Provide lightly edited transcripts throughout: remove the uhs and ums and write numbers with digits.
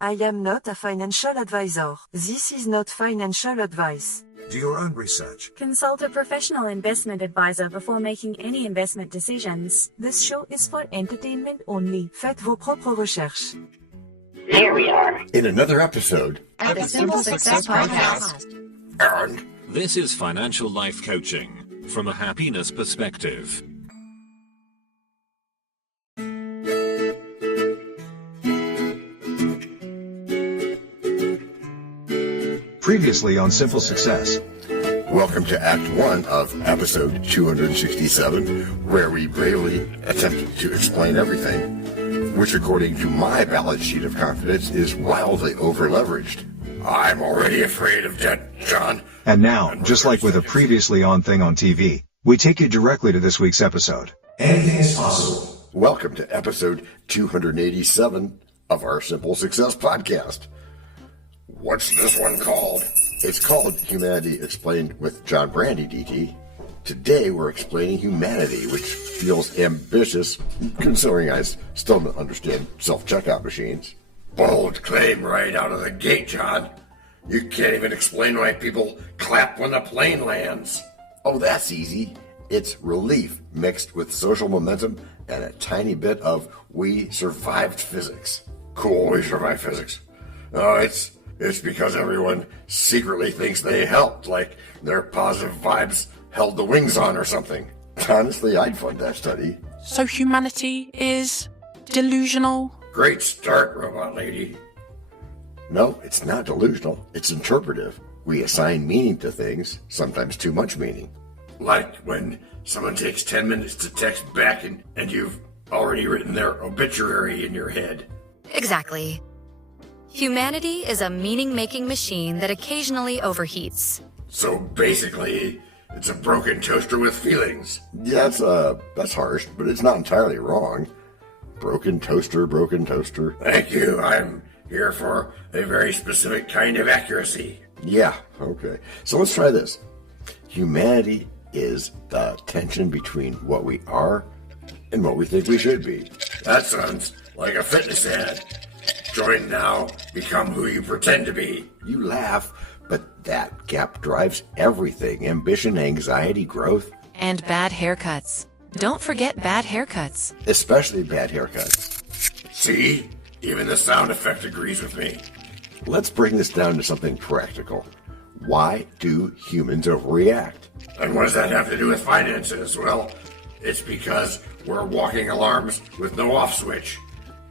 I am not a financial advisor. This is not financial advice. Do your own research. Consult a professional investment advisor before making any investment decisions. This show is for entertainment only. Faites vos propres recherches. Here we are in another episode of the Simple Success Podcast. And this is financial life coaching from a happiness perspective. Previously on Simple Success. Welcome to Act 1 of episode 267, where we bravely attempted to explain everything, which according to my balance sheet of confidence is wildly over-leveraged. I'm already afraid of debt, John. And now, just like with a previously on thing on TV, we take you directly to this week's episode. Anything is possible. Welcome to episode 287 of our Simple Success Podcast. What's this one called? It's called Humanity Explained with John Brandy, DT. Today we're explaining humanity, which feels ambitious, considering I still don't understand self-checkout machines. Bold claim right out of the gate, John. You can't even explain why people clap when the plane lands. Oh, that's easy. It's relief mixed with social momentum and a tiny bit of we survived physics. Cool, we survived physics. Oh, it's because everyone secretly thinks they helped, like their positive vibes held the wings on or something. Honestly, I'd fund that study. So humanity is delusional? Great start, robot lady. No, it's not delusional. It's interpretive. We assign meaning to things, sometimes too much meaning. Like when someone takes 10 minutes to text back and you've already written their obituary in your head. Exactly. Humanity is a meaning-making machine that occasionally overheats. So basically, it's a broken toaster with feelings. Yeah, that's harsh, but it's not entirely wrong. Broken toaster, broken toaster. Thank you. I'm here for a very specific kind of accuracy. Yeah, okay. So let's try this. Humanity is the tension between what we are and what we think we should be. That sounds like a fitness ad. Join now, become who you pretend to be. You laugh, but that gap drives everything. Ambition, anxiety, growth. And bad haircuts. Don't forget bad haircuts. Especially bad haircuts. See? Even the sound effect agrees with me. Let's bring this down to something practical. Why do humans overreact? And what does that have to do with finances? Well, it's because we're walking alarms with no off switch.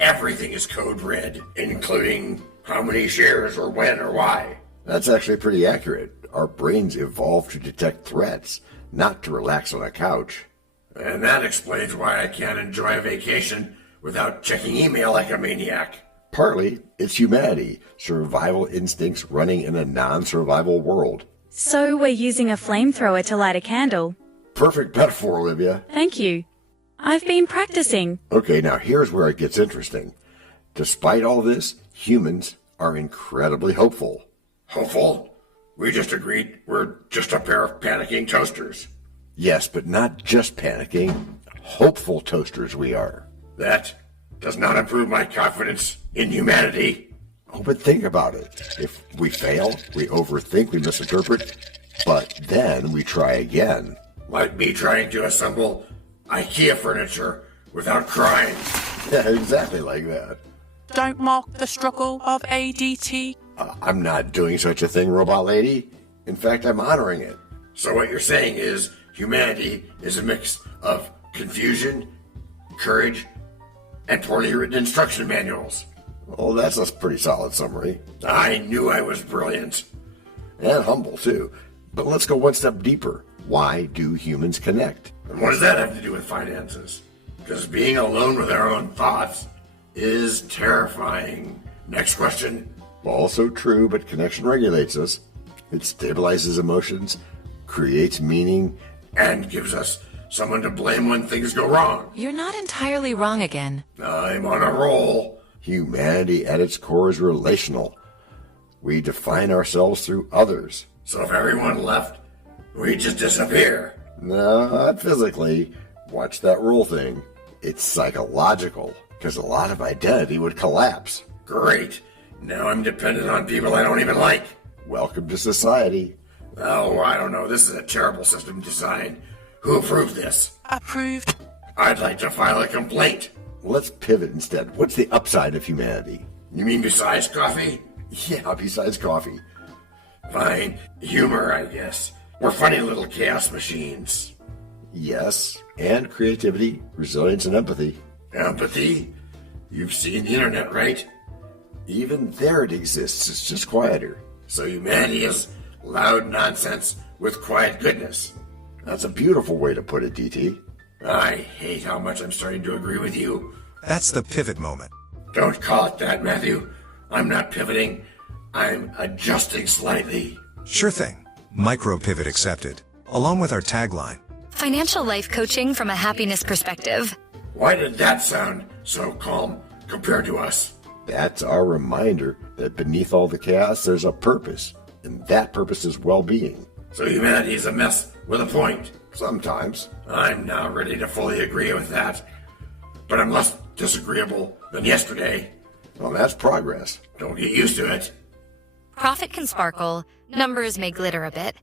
Everything is code red, including how many shares or when or why. That's actually pretty accurate. Our brains evolved to detect threats, not to relax on a couch. And that explains why I can't enjoy a vacation without checking email like a maniac. Partly, it's humanity, survival instincts running in a non-survival world. So we're using a flamethrower to light a candle. Perfect metaphor, Olivia. Thank you. I've been practicing. Okay, now here's where it gets interesting. Despite all this, humans are incredibly hopeful. Hopeful? We just agreed we're just a pair of panicking toasters. Yes, but not just panicking. Hopeful toasters we are. That does not improve my confidence in humanity. Oh, but think about it. If we fail, we overthink, we misinterpret, but then we try again. Like me trying to assemble IKEA furniture without crying. Yeah, exactly like that. Don't mock the struggle of ADT. I'm not doing such a thing, robot lady. In fact, I'm honoring it. So what you're saying is humanity is a mix of confusion, courage, and poorly written instruction manuals. Well, that's a pretty solid summary. I knew I was brilliant. And humble, too. But let's go one step deeper. Why do humans connect? And what does that have to do with finances? Because being alone with our own thoughts is terrifying. Next question. Also true, but connection regulates us. It stabilizes emotions, creates meaning, and gives us someone to blame when things go wrong. You're not entirely wrong again. I'm on a roll. Humanity at its core is relational. We define ourselves through others. So if everyone left, we just disappear. No, not physically. Watch that roll thing. It's psychological, because a lot of identity would collapse. Great. Now I'm dependent on people I don't even like. Welcome to society. Oh, I don't know. This is a terrible system design. Who approved this? Approved. I'd like to file a complaint. Let's pivot instead. What's the upside of humanity? You mean besides coffee? Yeah, besides coffee. Fine. Humor, I guess. We're funny little chaos machines. Yes, and creativity, resilience, and empathy. Empathy? You've seen the internet, right? Even there it exists, it's just quieter. So humanity is loud nonsense with quiet goodness. That's a beautiful way to put it, DT. I hate how much I'm starting to agree with you. That's the pivot moment. Don't call it that, Matthew. I'm not pivoting. I'm adjusting slightly. Sure thing. Micro pivot accepted. Along with our tagline. Financial life coaching from a happiness perspective. Why did that sound so calm compared to us? That's our reminder that beneath all the chaos, there's a purpose, and that purpose is well-being. So humanity is a mess with a point. Sometimes. I'm not ready to fully agree with that, but I'm less disagreeable than yesterday. Well, that's progress. Don't get used to it. Profit can sparkle, numbers may glitter a bit.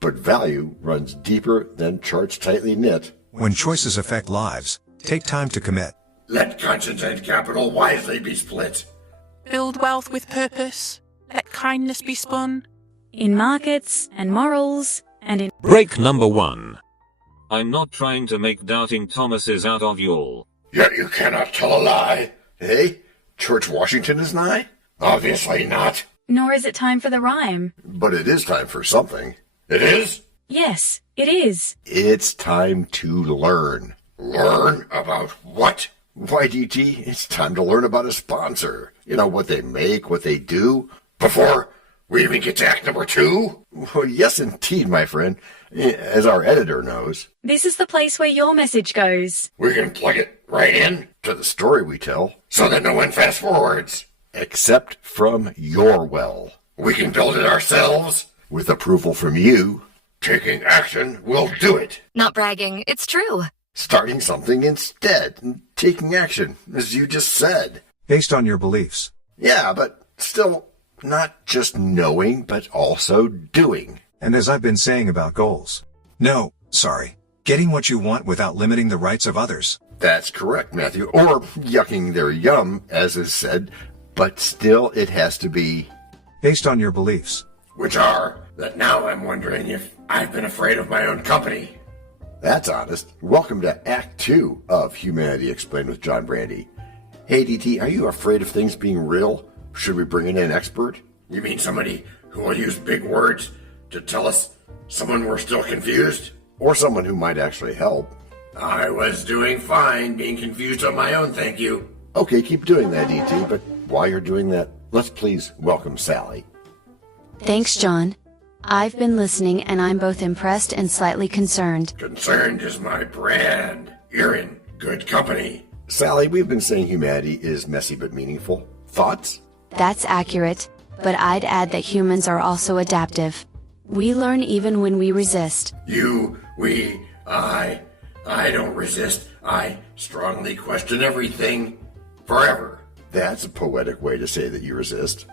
But value runs deeper than charts tightly knit. When choices affect lives, take time to commit. Let conscience and capital wisely be split. Build wealth with purpose. Let kindness be spun. In markets and morals and in Break number 1. I'm not trying to make doubting Thomases out of y'all. Yet you cannot tell a lie. Hey, George Washington is nigh? Obviously not. Nor is it time for the rhyme. But it is time for something. It is? Yes, it is. It's time to learn. Learn about what? Why, DT, it's time to learn about a sponsor. You know, what they make, what they do. Before we even get to act number 2? Well, yes, indeed, my friend. As our editor knows. This is the place where your message goes. We can plug it right in to the story we tell, so that no one fast forwards. Except from your well. We can build it ourselves, with approval from you. Taking action will do it. Not bragging, it's true. Starting something instead, and taking action, as you just said. Based on your beliefs. Yeah, but still, not just knowing, but also doing. And as I've been saying about goals. No, sorry. Getting what you want without limiting the rights of others. That's correct, Matthew. Or yucking their yum, as is said, but still it has to be... Based on your beliefs. Which are that now I'm wondering if I've been afraid of my own company. That's honest. Welcome to Act 2 of Humanity Explained with John Brandy. Hey, DT, are you afraid of things being real? Should we bring in an expert? You mean somebody who will use big words to tell us someone we're still confused? Or someone who might actually help. I was doing fine being confused on my own, thank you. Okay, keep doing that, DT, but while you're doing that, let's please welcome Sally. Thanks, John. I've been listening and I'm both impressed and slightly concerned. Concerned is my brand. You're in good company. Sally, we've been saying humanity is messy but meaningful. Thoughts? That's accurate, but I'd add that humans are also adaptive. We learn even when we resist. I don't resist. I strongly question everything. Forever. That's a poetic way to say that you resist.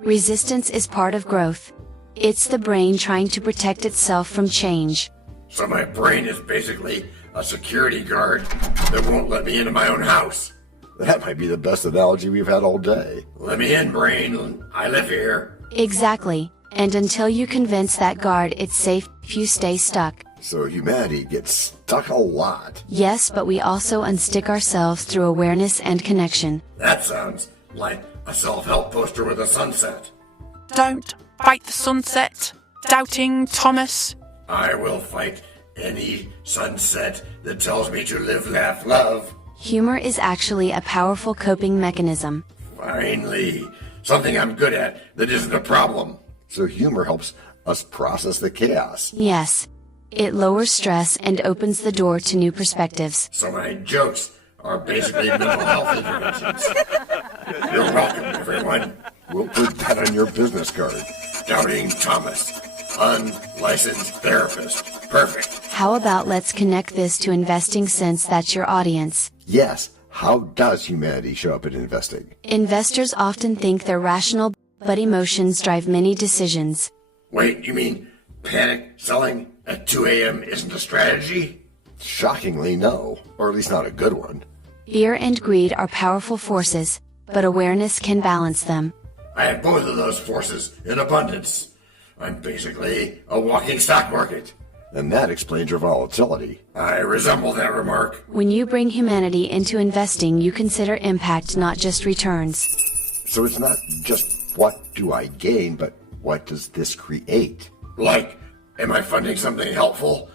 Resistance is part of growth. It's the brain trying to protect itself from change. So my brain is basically a security guard that won't let me into my own house. That might be the best analogy we've had all day. Let me in, brain. I live here. Exactly. And until you convince that guard it's safe, you stay stuck. So humanity gets stuck a lot. Yes, but we also unstick ourselves through awareness and connection. That sounds like a self-help poster with a sunset. Don't fight the sunset, doubting Thomas. I will fight any sunset that tells me to live, laugh, love. Humor is actually a powerful coping mechanism. Finally, something I'm good at that isn't a problem. So humor helps us process the chaos. Yes. It lowers stress and opens the door to new perspectives. So my jokes are basically mental health interventions. You're welcome, everyone. We'll put that on your business card. Doubting Thomas, unlicensed therapist. Perfect. How about let's connect this to investing since that's your audience? Yes. How does humanity show up in investing? Investors often think they're rational, but emotions drive many decisions. Wait, you mean panic selling at 2 a.m. isn't a strategy? Shockingly, no. Or at least not a good one. Fear and greed are powerful forces, but awareness can balance them. I have both of those forces in abundance. I'm basically a walking stock market. And that explains your volatility. I resemble that remark. When you bring humanity into investing, you consider impact, not just returns. So it's not just what do I gain, but what does this create? Like, am I funding something helpful?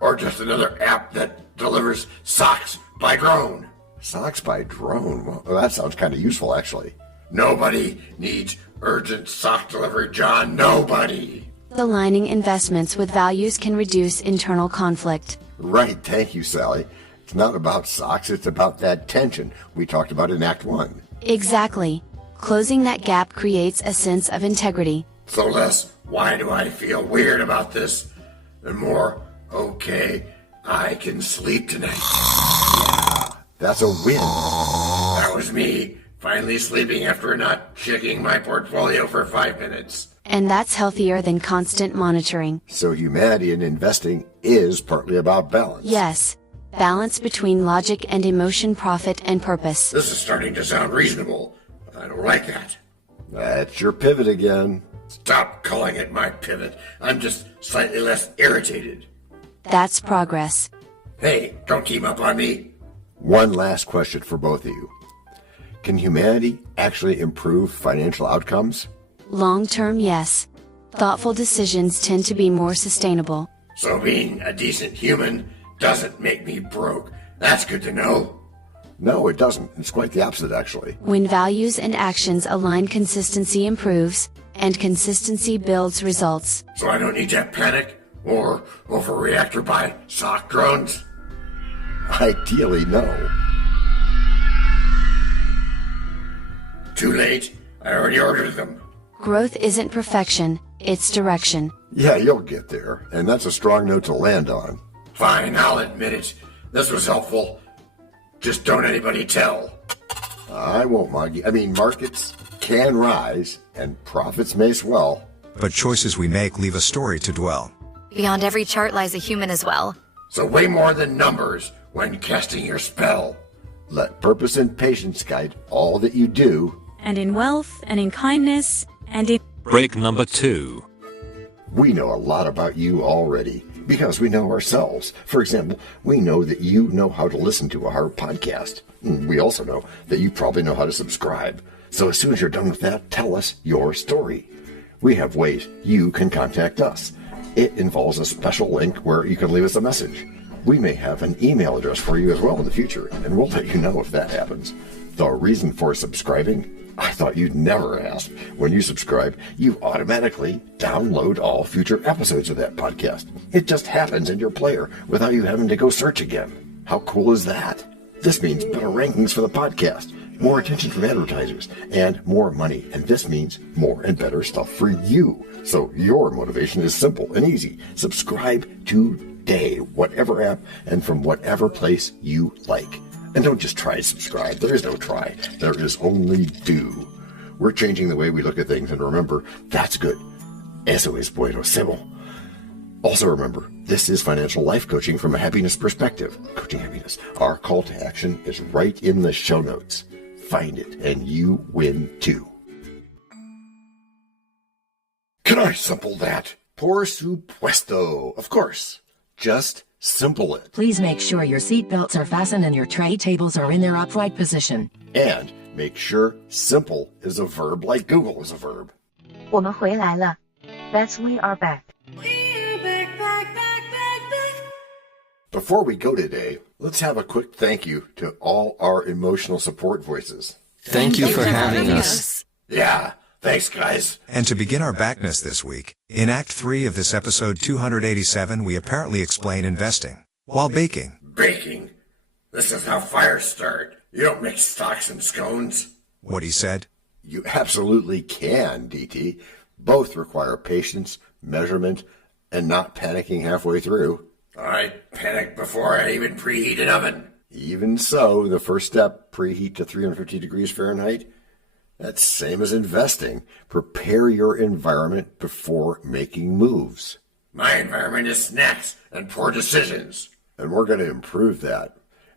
Or just another app that delivers socks by drone? Socks by drone? Well, that sounds kind of useful, actually. Nobody needs urgent sock delivery, John. Nobody. Aligning investments with values can reduce internal conflict. Right, thank you, Sally. It's not about socks, it's about that tension we talked about in Act 1. Exactly. Closing that gap creates a sense of integrity. So less, why do I feel weird about this? And more, okay, I can sleep tonight. Yeah, that's a win. That was me, finally sleeping after not checking my portfolio for 5 minutes. And that's healthier than constant monitoring. So humanity in investing is partly about balance. Yes. Balance between logic and emotion, profit and purpose. This is starting to sound reasonable. I don't like that. That's your pivot again. Stop calling it my pivot. I'm just slightly less irritated. That's progress. Hey, don't keep up on me. One last question for both of you. Can humanity actually improve financial outcomes? Long term, yes. Thoughtful decisions tend to be more sustainable. So being a decent human doesn't make me broke. That's good to know. No, it doesn't. It's quite the opposite, actually. When values and actions align, consistency improves, and consistency builds results. So I don't need to panic or overreact or buy sock drones? Ideally, no. Too late. I already ordered them. Growth isn't perfection, it's direction. Yeah, you'll get there, and that's a strong note to land on. Fine, I'll admit it. This was helpful. Just don't anybody tell. I won't, Moggy. I mean, markets can rise, and profits may swell. But choices we make leave a story to dwell. Beyond every chart lies a human as well. So way more than numbers when casting your spell. Let purpose and patience guide all that you do. And in wealth, and in kindness, and in... Break number 2. We know a lot about you already because we know ourselves. For example, we know that you know how to listen to our podcast. We also know that you probably know how to subscribe. So as soon as you're done with that, tell us your story. We have ways you can contact us. It involves a special link where you can leave us a message. We may have an email address for you as well in the future, and we'll let you know if that happens. The reason for subscribing? I thought you'd never ask. When you subscribe, you automatically download all future episodes of that podcast. It just happens in your player without you having to go search again. How cool is that? This means better rankings for the podcast, more attention from advertisers, and more money. And this means more and better stuff for you. So your motivation is simple and easy. Subscribe today, whatever app and from whatever place you like. And don't just try to subscribe. There is no try. There is only do. We're changing the way we look at things, and remember, that's good. Eso es buenísimo. Also remember, this is financial life coaching from a happiness perspective. Coaching happiness. Our call to action is right in the show notes. Find it, and you win too. Can I simple that? Por supuesto. Of course. Just simple it. Please make sure your seatbelts are fastened and your tray tables are in their upright position. And make sure simple is a verb like Google is a verb. 我们回来了. That's we are back. Before we go today, let's have a quick thank you to all our emotional support voices. Thank you for having us. Yeah, thanks guys. And to begin our backness this week, in Act 3 of this episode 287, we apparently explain investing while baking. Baking? This is how fires start. You don't make stocks and scones. What he said? You absolutely can, DT. Both require patience, measurement, and not panicking halfway through. I panicked before I even preheat an oven. Even so, the first step, preheat to 350 degrees Fahrenheit, that's same as investing. Prepare your environment before making moves. My environment is snacks and poor decisions. And we're going to improve that.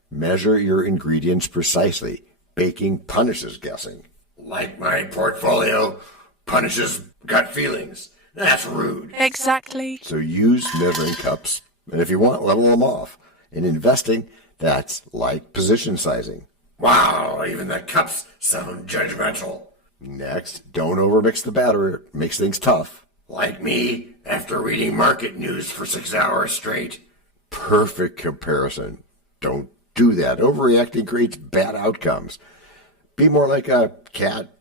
Measure your ingredients precisely. Baking punishes guessing. Like my portfolio punishes gut feelings. That's rude. Exactly. So use measuring cups, and if you want, level them off. In investing, that's like position sizing. Wow, even the cups sound judgmental. Next, don't overmix the batter. It makes things tough. Like me, after reading market news for 6 hours straight. Perfect comparison. Don't do that. Overreacting creates bad outcomes. Be more like a cat,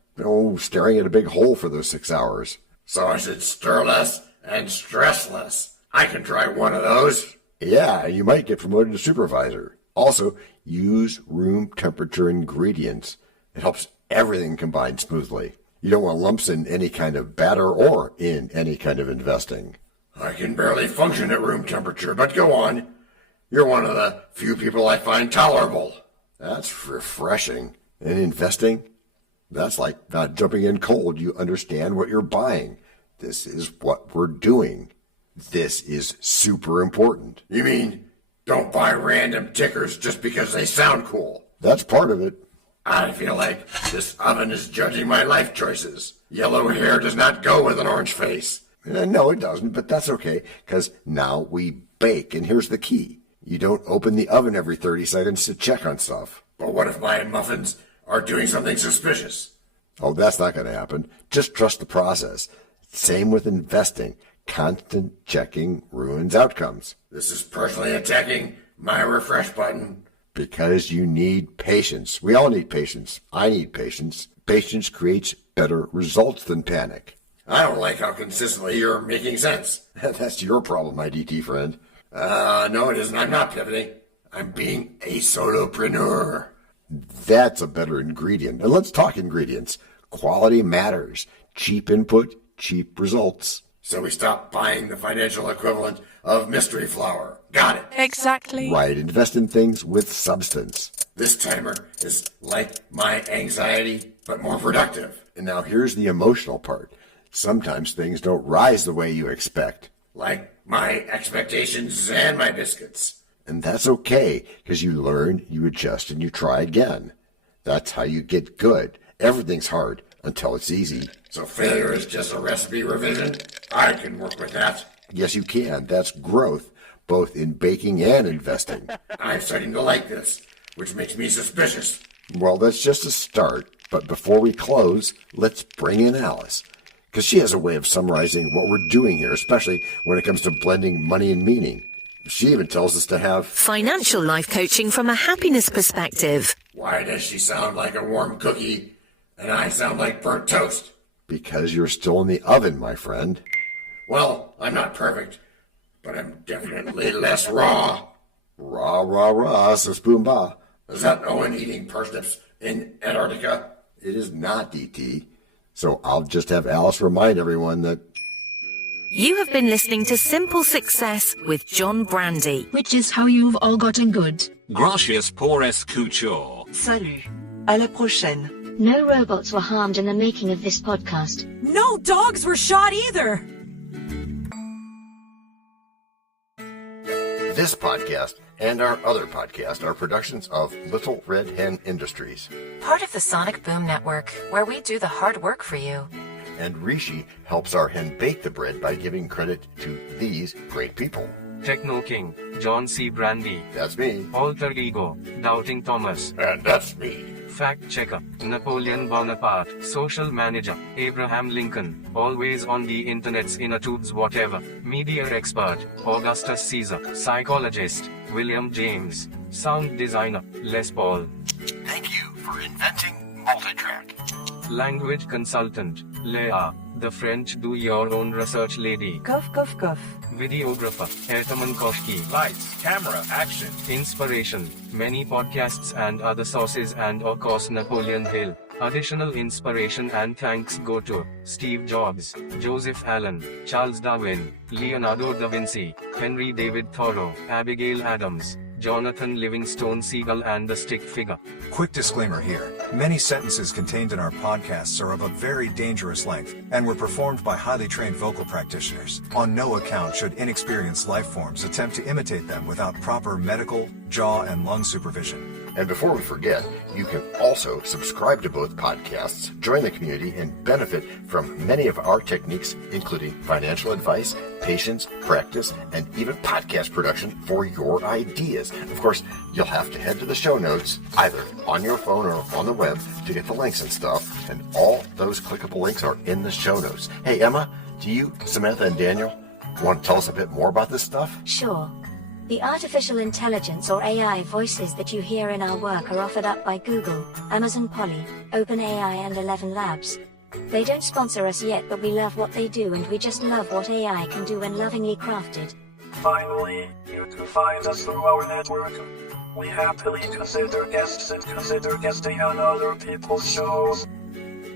staring at a big hole for those 6 hours. So I should stir less and stress less. I can try one of those. Yeah, you might get promoted to supervisor. Also, use room temperature ingredients. It helps everything combine smoothly. You don't want lumps in any kind of batter or in any kind of investing. I can barely function at room temperature, but go on. You're one of the few people I find tolerable. That's refreshing. In investing, that's like not jumping in cold. You understand what you're buying. This is what we're doing. This is super important. You mean don't buy random tickers just because they sound cool? That's part of it. I feel like this oven is judging my life choices. Yellow hair does not go with an orange face. No, it doesn't, but that's okay, because now we bake, and here's the key. You don't open the oven every 30 seconds to check on stuff. But what if my muffins are doing something suspicious? Oh, that's not going to happen. Just trust the process. Same with investing. Constant checking ruins outcomes. This is personally attacking my refresh button. Because you need patience. We all need patience. I need patience. Patience creates better results than panic. I don't like how consistently you're making sense. That's your problem, my DT friend. No, it isn't. I'm not pivoting. I'm being a solopreneur. That's a better ingredient. And let's talk ingredients. Quality matters. Cheap input, cheap results. So we stop buying the financial equivalent of mystery flour. Got it. Exactly. Right. Invest in things with substance. This timer is like my anxiety, but more productive. And now here's the emotional part. Sometimes things don't rise the way you expect. Like my expectations and my biscuits. And that's okay, because you learn, you adjust, and you try again. That's how you get good. Everything's hard until it's easy. So failure is just a recipe revision? I can work with that. Yes, you can. That's growth, both in baking and investing. I'm starting to like this, which makes me suspicious. Well, that's just a start. But before we close, let's bring in Alice, because she has a way of summarizing what we're doing here, especially when it comes to blending money and meaning. She even tells us to have financial life coaching from a happiness perspective. Why does she sound like a warm cookie and I sound like burnt toast? Because you're still in the oven, my friend. Well, I'm not perfect, but I'm definitely less raw. Rah, so spoon ba. Is that Owen eating parsnips in Antarctica? It is not, DT. So I'll just have Alice remind everyone that you have been listening to Simple Success with John Brandy. Which is how you've all gotten good. Gracias por escuchar. Salut. À la prochaine. No robots were harmed in the making of this podcast. No dogs were shot either. This podcast and our other podcast are productions of Little Red Hen Industries. Part of the Sonic Boom Network, where we do the hard work for you. And Rishi helps our hen bake the bread by giving credit to these great people. Techno King, John C. Brandy. That's me. Alter Ego, Doubting Thomas. And that's me. Fact Checker, Napoleon Bonaparte. Social Manager, Abraham Lincoln. Always on the internet's inner tubes whatever. Media Expert, Augustus Caesar. Psychologist, William James. Sound Designer, Les Paul. Thank you for inventing multitrack. Language Consultant, Leah, the French do-your-own research lady. Cough, cough, cough. Videographer, Ertaman Koshki. Lights, camera, action. Inspiration, many podcasts and other sources and of course Napoleon Hill. Additional inspiration and thanks go to Steve Jobs, Joseph Allen, Charles Darwin, Leonardo da Vinci, Henry David Thoreau, Abigail Adams, Jonathan Livingstone Seagull and the Stick Figure. Quick disclaimer here. Many sentences contained in our podcasts are of a very dangerous length and were performed by highly trained vocal practitioners. On no account should inexperienced life forms attempt to imitate them without proper medical, jaw, and lung supervision. And before we forget, you can also subscribe to both podcasts, join the community, and benefit from many of our techniques, including financial advice, patience, practice, and even podcast production for your ideas. Of course, you'll have to head to the show notes, either on your phone or on the web, to get the links and stuff, and all those clickable links are in the show notes. Hey, Emma, do you, Samantha, and Daniel want to tell us a bit more about this stuff? Sure. The artificial intelligence or AI voices that you hear in our work are offered up by Google, Amazon Polly, OpenAI, and ElevenLabs. They don't sponsor us yet, but we love what they do, and we just love what AI can do when lovingly crafted. Finally, you can find us through our network. We happily consider guests and consider guesting on other people's shows.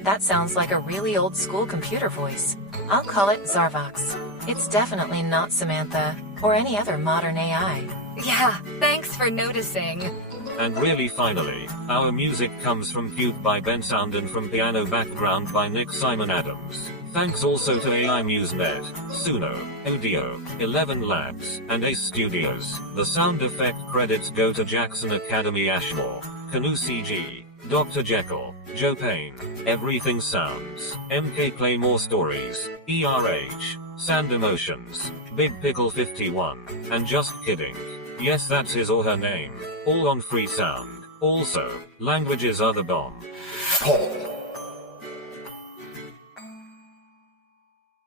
That sounds like a really old school computer voice. I'll call it Zarvox. It's definitely not Samantha or any other modern AI. Yeah, thanks for noticing. And really finally, our music comes from Cube by Ben Sound and from Piano Background by Nick Simon Adams. Thanks also to AI MuseNet, Suno, Audio, ElevenLabs, and Ace Studios. The sound effect credits go to Jackson Academy Ashmore, Canoe CG, Dr. Jekyll, Joe Payne, Everything Sounds, MK Claymore Stories, ERH, Sand Emotions, Big Pickle 51, and Just Kidding. Yes, that's his or her name. All on free sound. Also, languages are the bomb.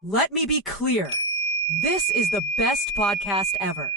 Let me be clear. This is the best podcast ever.